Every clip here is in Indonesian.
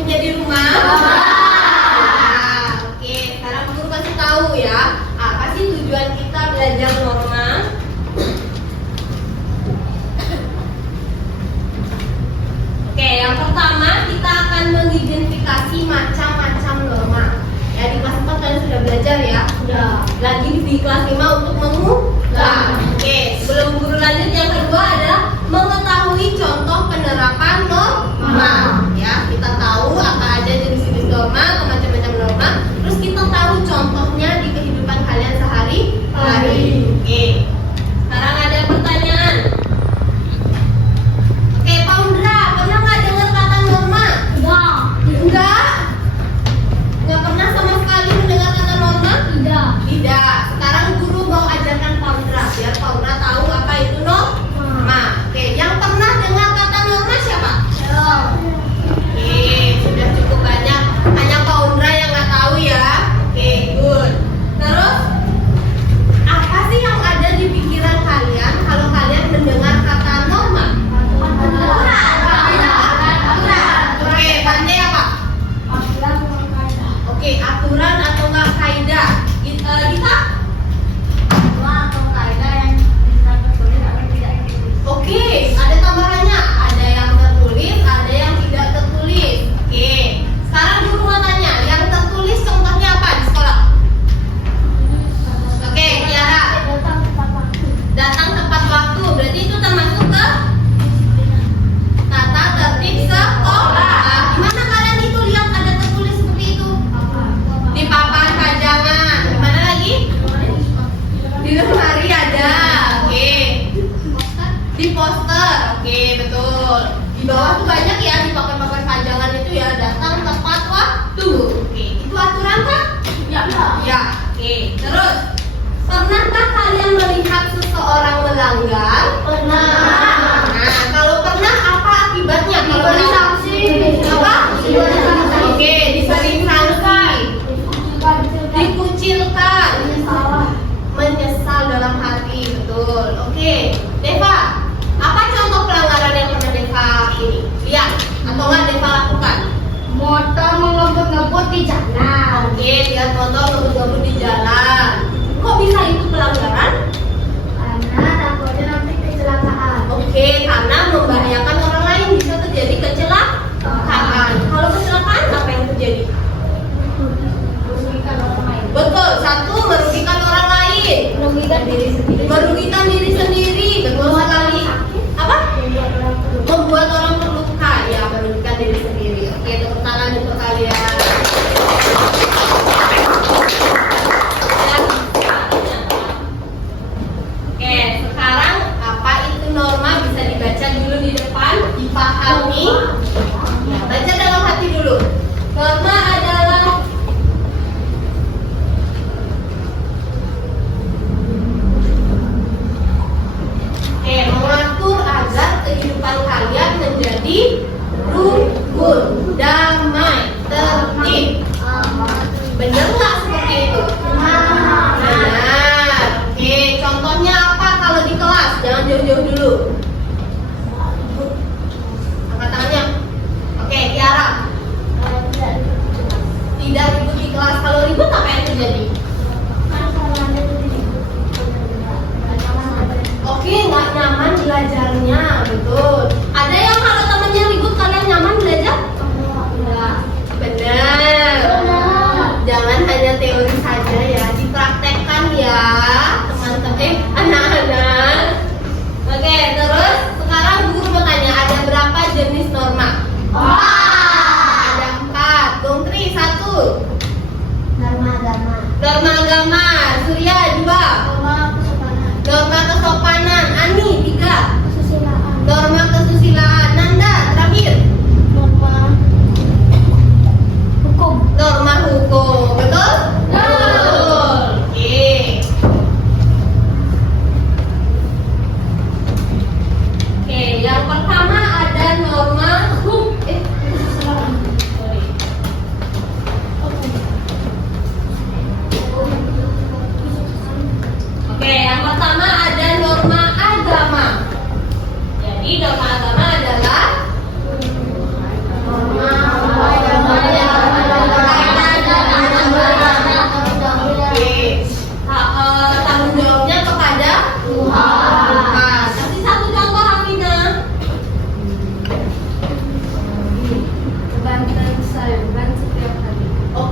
menjadi rumah? Nah, oke, sekarang guru kasih tahu ya, apa sih tujuan kita belajar norma? Oke, yang pertama kita akan mengidentifikasi macam-macam norma. Ya, di kelas 4 kalian sudah belajar ya? Sudah. Lagi di kelas 5 untuk mengulang. Oke, sebelum guru lanjut, yang kedua adalah mengetahui contoh penerapan norma. Ya, kita tahu apa aja jenis-jenis norma atau macam-macam norma. Terus kita tahu contohnya di kehidupan kalian sehari-hari. Oke. Sekarang ada pertanyaan. Oke, Pak Undra, pernah nggak dengar kata norma? Enggak? Nggak pernah sama sekali mendengar kata norma? Tidak. Sekarang guru mau ajarkan Pak Undra biar Pak Undra tahu apa itu norma. Oke, yang pernah dengar kata norma siapa? Oke, sudah cukup banyak. Hanya Pak Undra yang nggak tahu ya. Oke, good. Terus apa sih yang ada di pikiran kalian kalau kalian mendengar kata norma? Oke, pandai apa? Oke, aturan atau nggak kaidah? Kita? Oke, ada tambahannya. Ada yang tertulis, ada yang tidak tertulis. Oke, sekarang guru mau tanya, yang tertulis contohnya apa di sekolah? Oke, Tiara. Datang tepat waktu. Berarti itu termasuk ke tata tertib sekolah. Gimana kalian itu lihat ada tertulis seperti itu? Di papan pajangan. Di mana lagi? Di lemari ada. Oke. Di poster. Oke, betul. Di bawah tuh banyak ya di papan-papan pajangan itu ya, datang tepat waktu. Oke, itu aturan kan? Ya. Ya. Oke, terus pernahkah kalian melihat seseorang melanggar? Pernah. Nah, kalau pernah apa akibatnya? Diberi sanksi. Apa? Oke, diberi sanksi. Dikucilkan. Menyesal dalam hati, betul. Oke, Deva, apa contoh pelanggaran yang pernah Deva ini lihat atau nggak Deva lakukan? Motor mengebut-ngebut di jalan. Oke, lihat motor ngebut-ngebut di jalan. Kok bisa itu pelanggaran? Karena takutnya nanti kecelakaan. Oke, karena membahayakan orang lain, bisa terjadi kecelakaan. Kalau kecelakaan apa yang terjadi? Merugikan orang lain. Betul, satu merugikan orang lain, Merugikan diri sendiri. merugikan diri sendiri, betul sekali. Apa? Membuat orang terluka, ya merugikan diri sendiri. Oke, tepuk tangan untuk kalian. Oke, sekarang apa itu norma bisa dibaca dulu di depan, dipahami. Ya, baca dalam hati dulu. Norma adalah mengatur agar kehidupan kalian menjadi rukun, damai, tertib. Bener nggak seperti itu? Benar. Oke, contohnya apa kalau di kelas? Jangan jauh-jauh dulu. Angkat tangannya. Oke, Tiara. Tidak ribut di kelas. Kalau ribut apa yang terjadi? Oke, nggak nyaman belajarnya, betul. Ada yang kalau temennya ribut kalian nyaman belajar? Enggak. Benar. Jangan hanya teori saja ya, dipraktekkan ya, teman-teman, anak-anak. Oke, terus sekarang guru mau tanya, ada berapa jenis norma? Ada 4. Gongtri 1. Norma agama. Norma agama. Surya 2. Norma kesopanan. Norma kesopanan. Ani 3.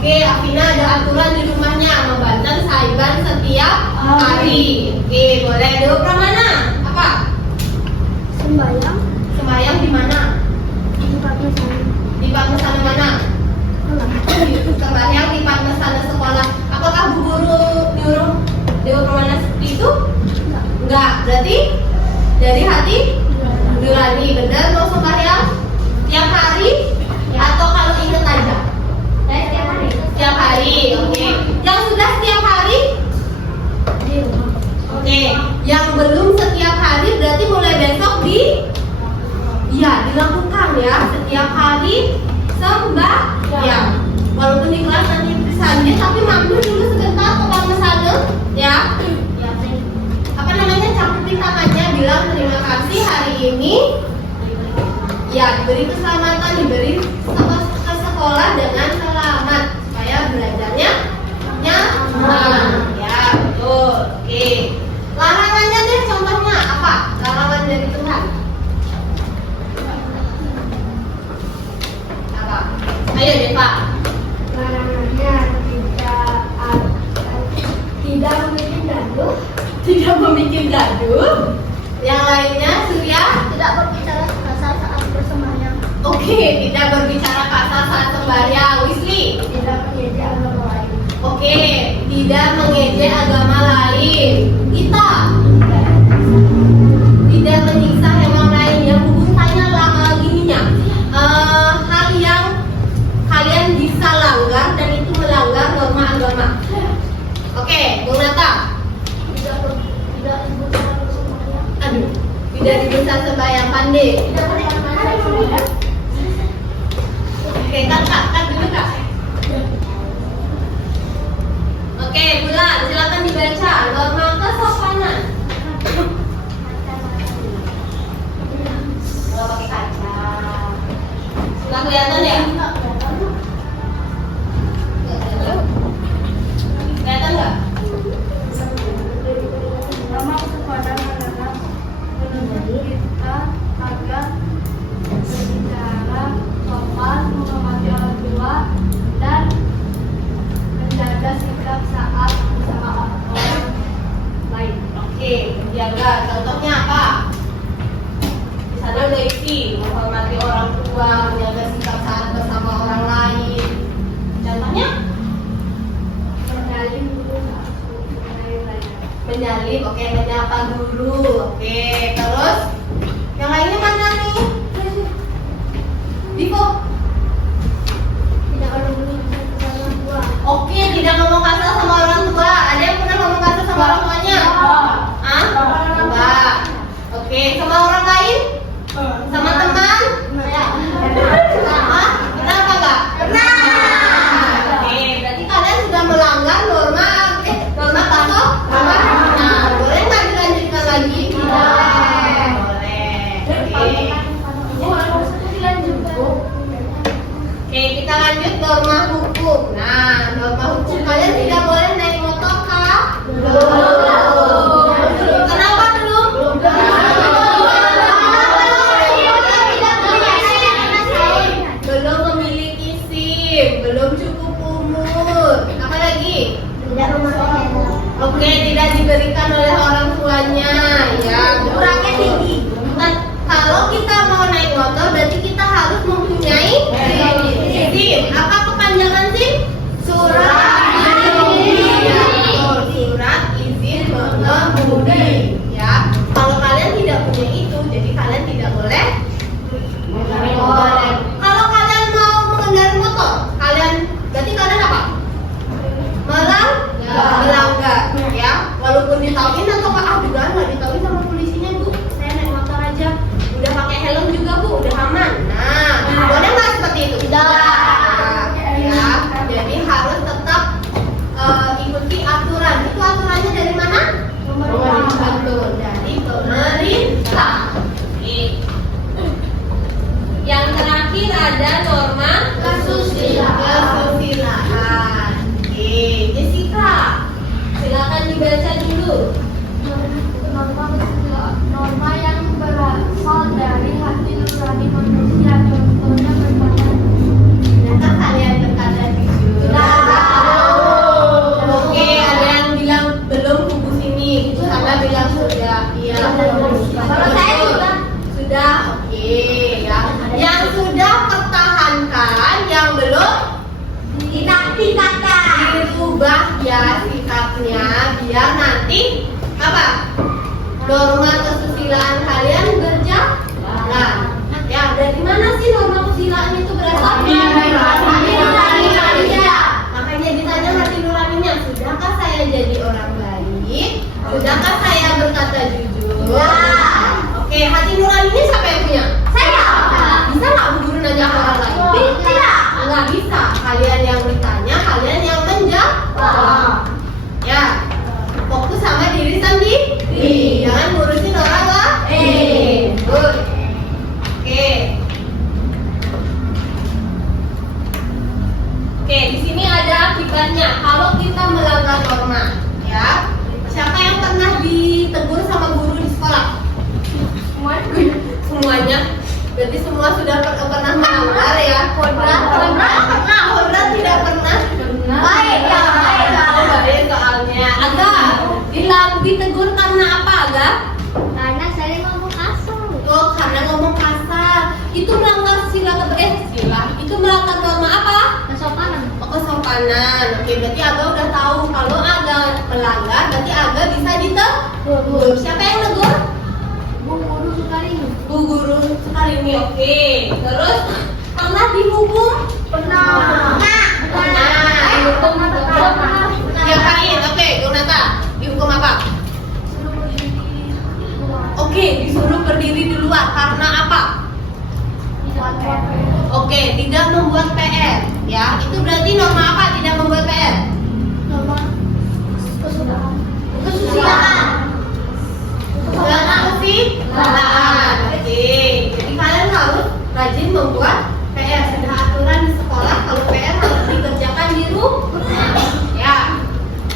Oke, Afina ada aturan di rumahnya membantan Saiban setiap hari. Oke, boleh. Dewa mana? Apa? Sembayang. Sembahyang di mana? Di Pangsana mana? Sembahyang di Pangsana sekolah. Apakah Bu Guru nyuruh Dewa Pramana seperti itu? Enggak. Berarti dari hati nurani. Benar mau sembahyang tiap hari atau kalau ingat aja? Setiap hari. Oke. Yang sudah setiap hari? Oke. Yang belum setiap hari berarti mulai besok dilakukan ya setiap hari sembahyang. Walaupun di kelas nanti saja, tapi mampir dulu sebentar ke Pangsana ya. Apa namanya, caputin tangannya, bilang terima kasih hari ini ya diberi keselamatan, diberi ke sekolah dengan selamat supaya belajarnya nyaman ya. Betul. Oke, larangannya deh, contohnya apa larangan dari Tuhan? Apa? Ayo deh Pak. Larangannya tidak membuat gaduh. Tidak membuat gaduh. Yang lainnya Surya? Tidak berbicara kasar saat bersembahyang. Oke, tidak berbicara kasar saat sembahyang. Wisli? Tidak mengejek agama lain. Oke, tidak mengejek agama lain. Kita? Tidak menyiksa hewan lainnya. Bubun tanya gininya. Hal yang kalian bisa langgar dan itu melanggar norma agama. Oke, Bung Nata? Tidak berbicara bersembahyang. Aduh, tidak bisa sembahyang. Pandai. Tidak berbicara. Oke, kak dulu kak. Oke, Bulan, silakan dibaca norma kesopanan. Kalau pakai kaca, nggak kelihatan ya? Kelihatan nggak? Norma kesopanan adalah kita agar berbicara sopan, menghormati orang tua, dan menjaga sikap saat bersama orang lain. Oke, menjaga. Contohnya apa? Di sana udah isi menghormati orang tua, menjaga sikap saat bersama orang lain. Contohnya? Menjalin dulu saat lain. Menyalip, oke, menyapa dulu, oke, terus yang lainnya mana nih? Dipo? Tidak ada dulu orang tua. Oke, tidak ngomong kasar sama orang tua. Ada yang pernah ngomong kasar sama orang tuanya? Hah? Enggak. Oke, sama orang lain? Sama teman? Hah? Pernah apa enggak? Pernah. Oke, berarti kalian sudah melanggar norma kasar? Nah, boleh nggak dilanjutkan lagi? Boleh. Oke, kita lanjut norma hukum. Nah, norma hukum kalian tidak boleh naik motor kah? Belum. Kenapa belum? Belum memiliki SIM, belum cukup umur. Apa lagi? Tidak memakai helm. Oke, tidak diberikan oleh orang tuanya, ya. Kurangnya tinggi. Nah, kalau kita mau naik motor, berarti kita harus mempunyai SIM. Apa kepanjangan SIM? Surat izin. Ya, betul. Surat izin mengemudi. Ya. Kalau kalian tidak punya itu, jadi kalian tidak boleh mengendarai motor. Kalau kalian mau mengendarai motor, berarti kalian apa? Melanggar, ya. Walaupun ditauin atau juga nggak ditauin. biar nanti apa? Norma kesusilaan kalian berjalan. Ya, dari mana sih norma kesusilaan itu berasal? Hati nurani manusia. Makanya ditanya hati nuraninya, sudahkah saya jadi orang baik? Sudahkah saya berkata jujur? Oke, hati nuraninya siapa yang punya? Saya. Bisa nggak Bu Guru nanya ke orang lain? Tidak. Nggak bisa. Kalian yang ditanya, kalian yang menjawab. Ya, fokus sama diri sendiri. Jangan ngurusin orang lain. Good. Oke. Oke, di sini ada akibatnya kalau kita melanggar norma. Ya, siapa yang pernah ditegur sama guru di sekolah? Semuanya. Berarti semua sudah pernah melanggar ya. Kodra tidak pernah. Baik ya, baik soalnya. Aga, ditegur karena apa Aga? Karena saya ngomong kasar. Oh, karena ngomong kasar. Itu melanggar sila. Itu melanggar norma apa? Kesopanan. Oh, kesopanan. Oke, berarti Aga udah tahu kalau Aga melanggar, berarti Aga bisa ditegur. Siapa yang negur? Bu Guru Sukarini. Bu Guru Sukarini. Oke. Terus pernah dihukum? Pernah. Diapain? Oke, Yunata. Dihukum apa? Oke, disuruh berdiri di luar karena apa? Oke, tidak membuat PR. Ya, itu berarti norma apa? Tidak membuat PR. Kesusilaan. Kesusilaan Oke, jadi kalian harus rajin membuat PR. Sudah aturan di sekolah kalau PR harus dikerjakan di rumah. Ya,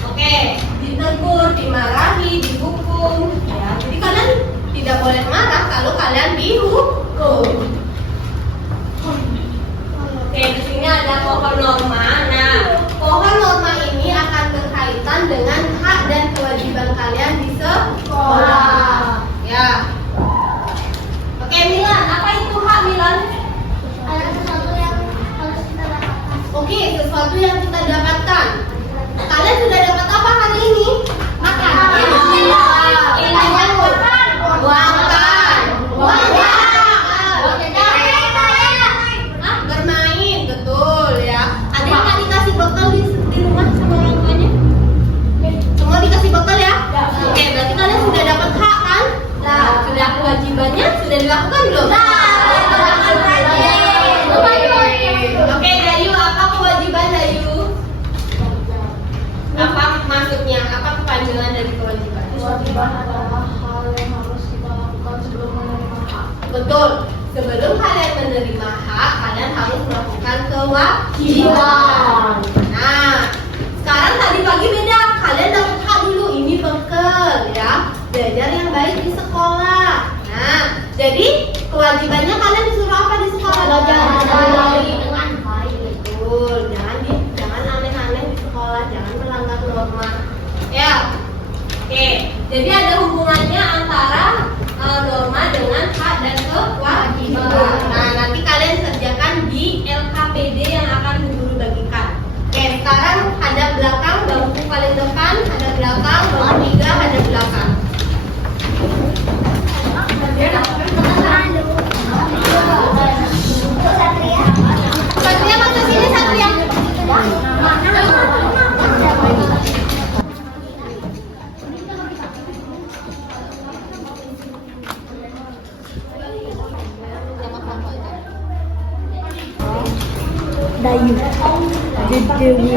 oke. Ditegur, dimarahi, dihukum. Ya, jadi kalian tidak boleh marah kalau kalian dihukum. Oke, di sini ada pohon norma. Nah, pohon norma ini akan berkaitan dengan hak dan kewajiban kalian di sekolah. Ya. Oke, Milan, apa itu hak Milan? Ada sesuatu yang harus kita dapatkan. Oke, sesuatu yang kita dapatkan. Kalian sudah dapat apa hari ini? Makan. Bermain, betul ya. Ada yang nggak dikasih bekal di rumah sama orang tuanya? Semua dikasih bekal ya? Oke, berarti kalian sudah dapat hak kan? Sudah kewajibannya sudah dilakukan belum? Oke, Dayu, apa kewajiban Dayu? Apa maksudnya? Apa kepanjangan dari kewajiban? Kewajiban adalah hal yang harus kita lakukan sebelum menerima hak. Betul. Sebelum kalian menerima hak, kalian harus melakukan kewajiban. Nah, sekarang tadi pagi beda. Kalian dapat hak dulu. Ini bekal ya. Belajar yang baik di sekolah. Nah, jadi kewajibannya kalian disuruh apa di sekolah? Belajar dengan baik. Betul. Jangan aneh-aneh di sekolah. Jangan melanggar norma. Ya. Oke. Jadi ada hubungannya antara norma dengan hak dan kewajiban. Nah, nanti kalian kerjakan di LKPD yang akan Bu Guru bagikan. Oke, sekarang hadap belakang, bangku paling depan, hadap belakang, bangku 3, hadap belakang. Satria masuk sini, Satria. Dayu. Dewi.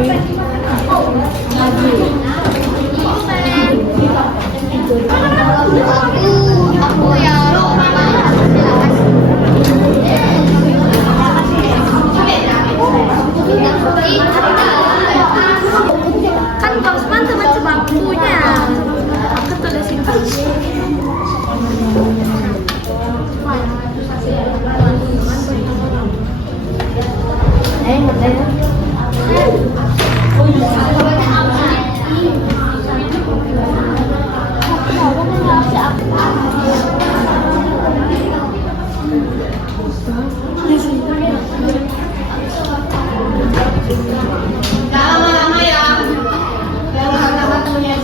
Aku ya. Kan Bosman teman sebangkunya. Aku tulisin Jangan lama-lama ya. Jangan lama-lama temennya.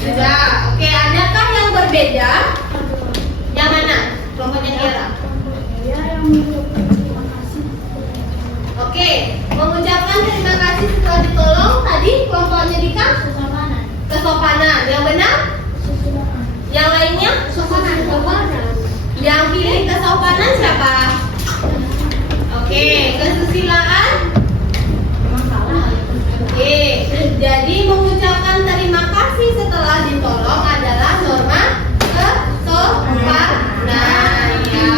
Sudah. Oke, adakah yang berbeda? Yang mana? Kelompoknya Tiara. Ya, yang mengucapkan terima kasih. Oke, mengucapkan terima kasih setelah ditolong. Tadi kelompoknya Dika? Kesopanan. Kesopanan. Yang benar? Kesusilaan. Yang lainnya? Kesopanan. Yang pilih kesopanan siapa? Oke, kesusilaan? Oke, jadi mengucapkan terima kasih setelah ditolong adalah norma kesopanan ya.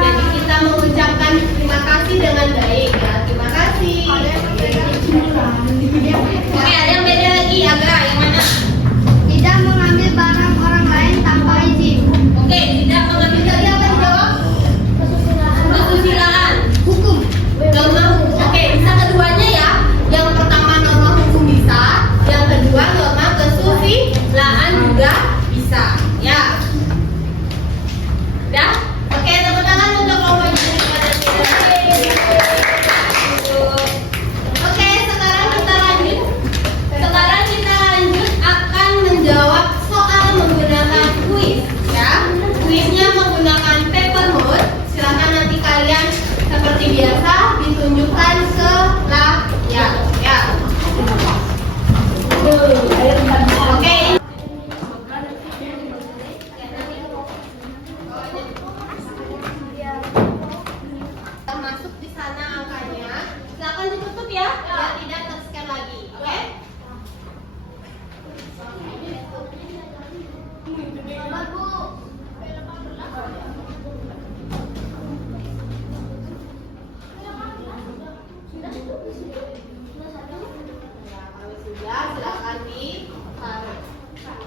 Jadi kita mengucapkan terima kasih dengan baik ya. Terima kasih. Oke, ada yang beda lagi agak yang mana? Tidak mengambil barang orang lain tanpa izin. Oke, tidak mengambil tadi apa dijawab? Kesusilaan. Hukum. Norma hukum. Oke, bisa keduanya ya. Yang pertama norma hukum bisa, yang kedua norma kesusilaan juga bisa. Ya. Udah? Oke, tepuk tangan untuk kelompok Oke, sekarang kita lanjut. Sekarang kita lanjut akan menjawab soal menggunakan kuis ya. Kuisnya menggunakan paper mode. Silakan nanti kalian seperti biasa ditunjukkan ke layar ya. Oke. Masuk di sana angkanya. Silakan ditutup ya, biar tidak ter-scan lagi. Oke? Kalau sudah, silakan ditaruh.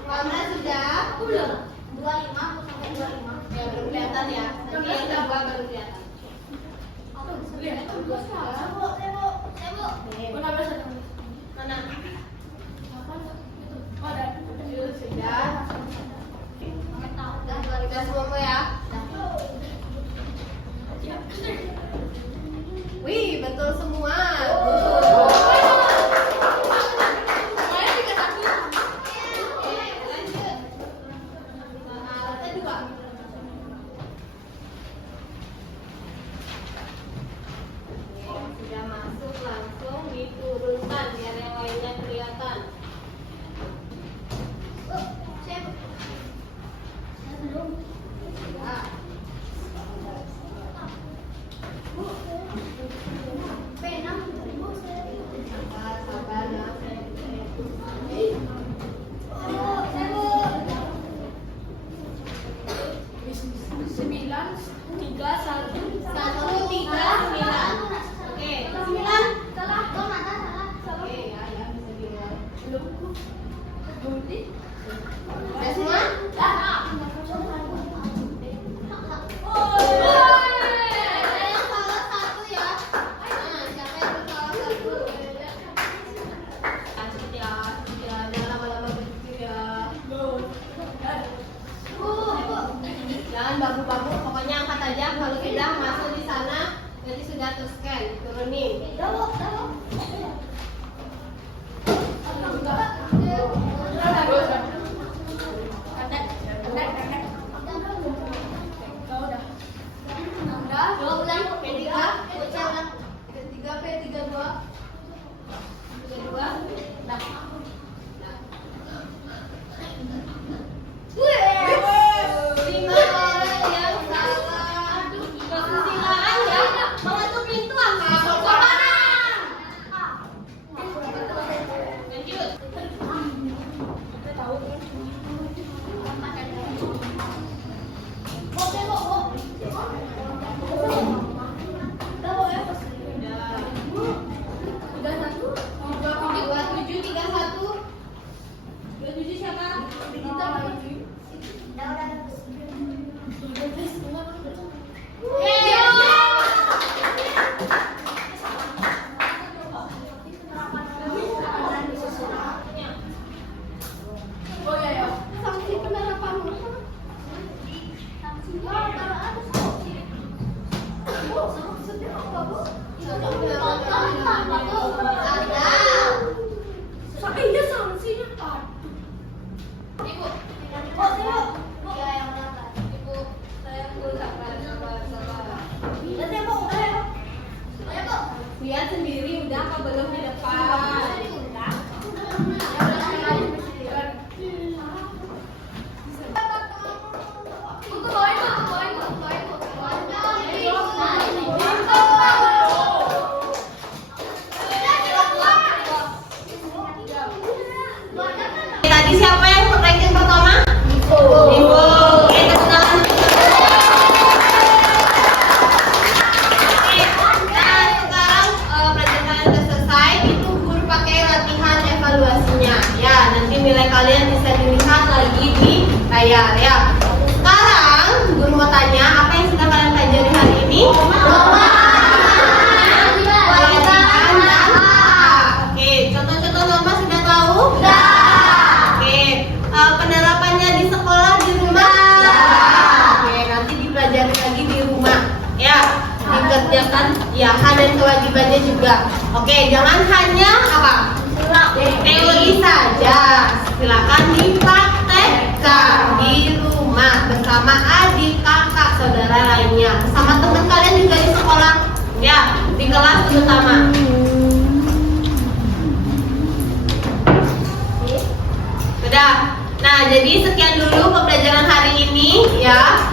Kamera sudah? Udah. 25 sampai 25. Ya, belum kelihatan ya. Nanti yang kedua baru kelihatan. Mana? Sudah. Kita semua ya. Wih, betul semua. Lanjut. Kedua. Sudah masuk langsung diturunkan biar yang lainnya kelihatan. Ya. Sabar ya. 1, 3, 9. Oke, 9. Oke, ya, bisa dilihat. Udah semua? Jangan babu-babu, pokoknya angkat aja. Kalau sudah masuk di sana, nanti sudah ter-scan, turunin. Ibu. Iya, yang mana? Ibu. Saya Bu, sabar. Udah deh, Bu. Udah ya, Bu. Ayo, Bu. Lihat sendiri udah apa belum di depan. Tadi siapa yang ranking pertama? Ibu. Oke, kenalan. Nah, sekarang pelajaran kalian udah selesai. Itu guru pakai latihan evaluasinya. Ya, nanti nilai kalian bisa dilihat lagi di layar ya. Sekarang guru mau tanya, apa yang sudah kalian pelajari hari ini? Kewajiban dan hak. Oke, contoh-contoh norma sudah tahu? Oke, penerapannya di sekolah, di rumah? Oke, nanti dipelajari lagi di rumah. Ya, dikerjakan ya hak dan kewajibannya juga. Oke, jangan hanya apa? Teori saja. Silakan dipraktekkan di rumah bersama adik, kakak, saudara lainnya, sama teman kalian juga di sekolah. Ya, di kelas terutama. Sudah. Nah, jadi sekian dulu pembelajaran hari ini ya.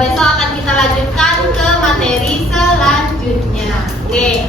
Besok akan kita lanjutkan ke materi selanjutnya. Oke.